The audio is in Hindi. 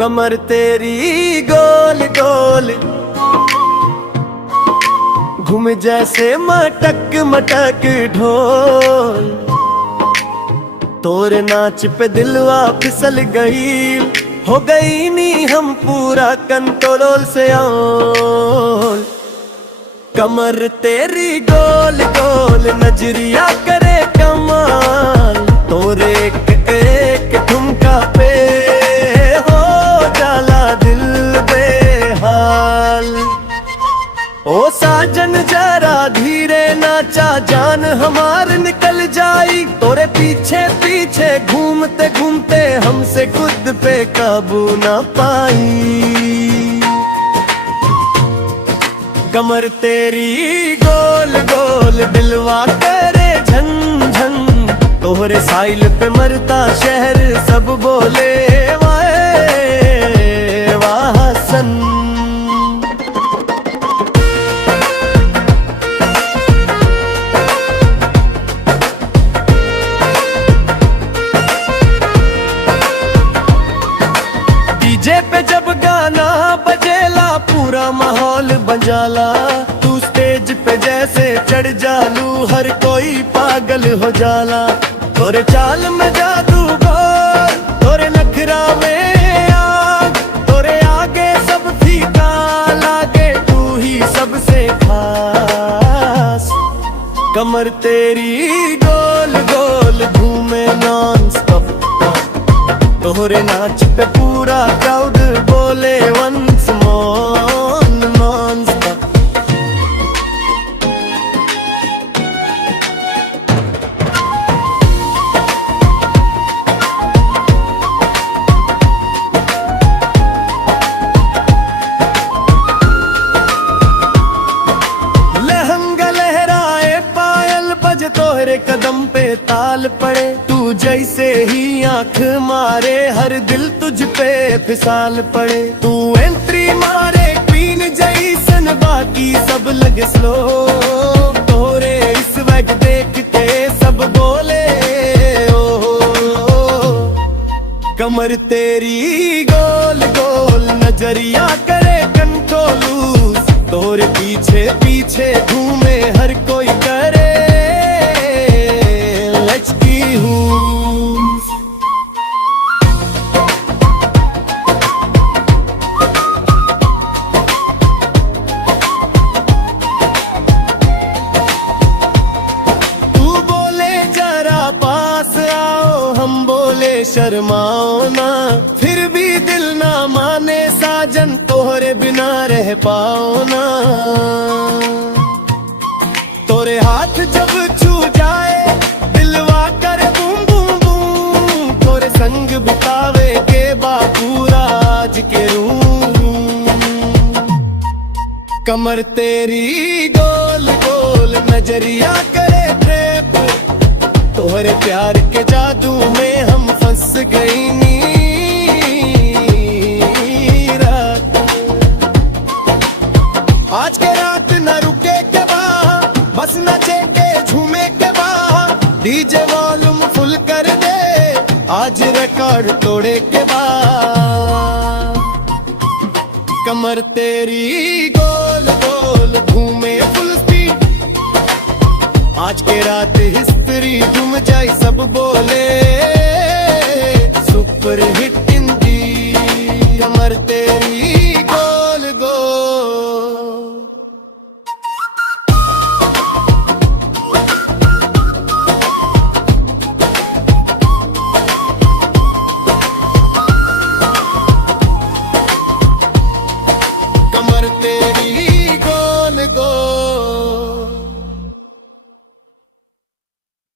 कमर तेरी गोल गोल घूम जैसे मटक मटक ढोल। तोरे नाच पे दिलवा फिसल गई, हो गई नी हम पूरा कंट्रोल से आउल। कमर तेरी गोल गोल नजरिया करे कमाल, तोरे एक ठुमका पे हो जाला दिल बेहाल। ओ साजन जरा धीरे नाचा, जान हमार निकल जाई। तोरे पीछे पीछे घूमते घूमते हमसे खुद पे काबू ना पाई। कमर तेरी गोल गोल दिलवा करे झन झन, तोहरे साइल पे मरता शहर सब बोले वाए वाह सन। डीजे पे जब गाना बजेला पूरा माहौल बन जाला। तू स्टेज पे जैसे चढ़ जालू हर कोई पागल हो जाला। तोरे चाल में जादू गोर, तोरे नखरा में आग, तोरे आगे सब फीका लागे, तू ही सबसे खास। कमर तेरी गोल गोल घूमे नॉन स्टॉप, तोहरे नाच पे पूरा क्राउड बोले once more non stop. Lehenga लहराए पायल बजे तोहरे कदम पे ताल पड़े। तू जैसे ही आंख मारे हर दिल तुझ पे फिसाल पड़े। तू एंट्री मारे क्वीन जैसन बाकी सब लगे स्लो। तोरे इस वक्त देख के सब बोले ओ। कमर तेरी गोल गोल नजरिया करे कंट्रोल, तोरे पीछे पीछे घूमे हर कोई करे लचकी हूँ। तू बोले जरा पास आओ, हम बोले शर्माओ ना, फिर भी दिल ना माने साजन, तोहरे बिना रह पाओ ना। तोरे हाथ जब छू जाए दिलवा कर बूम बूम बूम, तोरे संग बितावे के बापूरा आज के रूम। कमर तेरी गोल गोल नजरिया करे ट्रेप, तोहरे प्यार के जादू में हम फंस गई नी रात। आज के रात न रुके के बाद, बस नचे के झूमे के बाद, डीजे वॉल्यूम फुल कर दे आज रिकॉर्ड तोड़े के बाद। कमर तेरी गोल गोल घूमे फुल स्पीड, आज के रात हिस्ट्री झूम जाए सब बोले